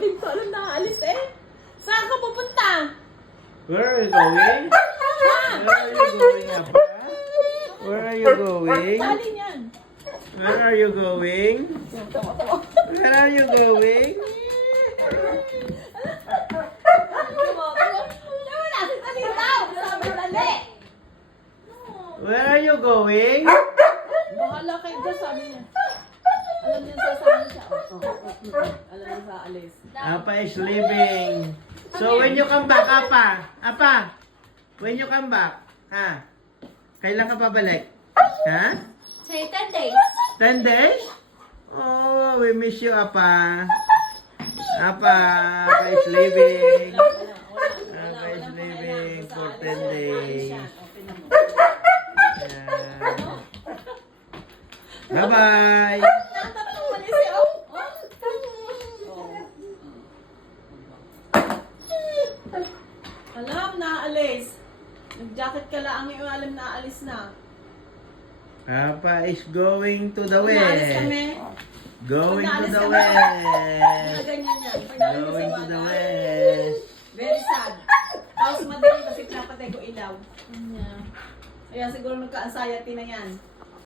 pinto. Alam na, alis eh. Saan ka pupunta? Where are you going? Where are you going, Apa? Where are you going? Tali niyan. Where are you going? Where are you going? Where are you going? Bahala kayo dyan, sabi niya. Alam niya sasabi siya. Alam niya sa alis. Apa is leaving. So when you come back, Apa, when you come back, ha? Kailan ka pabalik? Ha? Say 10 days. 10 days? Oh, we miss you, Apa. Apa is leaving. Apa is leaving for 10 days. Yeah. Bye-bye. Alam, naalis. Nag-jacket ka lang, yung alam na aalis na. Papa is going to the Pag naalis west. kami, Going to naalis the kami, west. ganyan yan. Pag naalis ka Going sa to the bata, west. very sad. Tapos madaling kasi pinapatay ko ilaw. Kaya siguro nagka-anxiety na yan.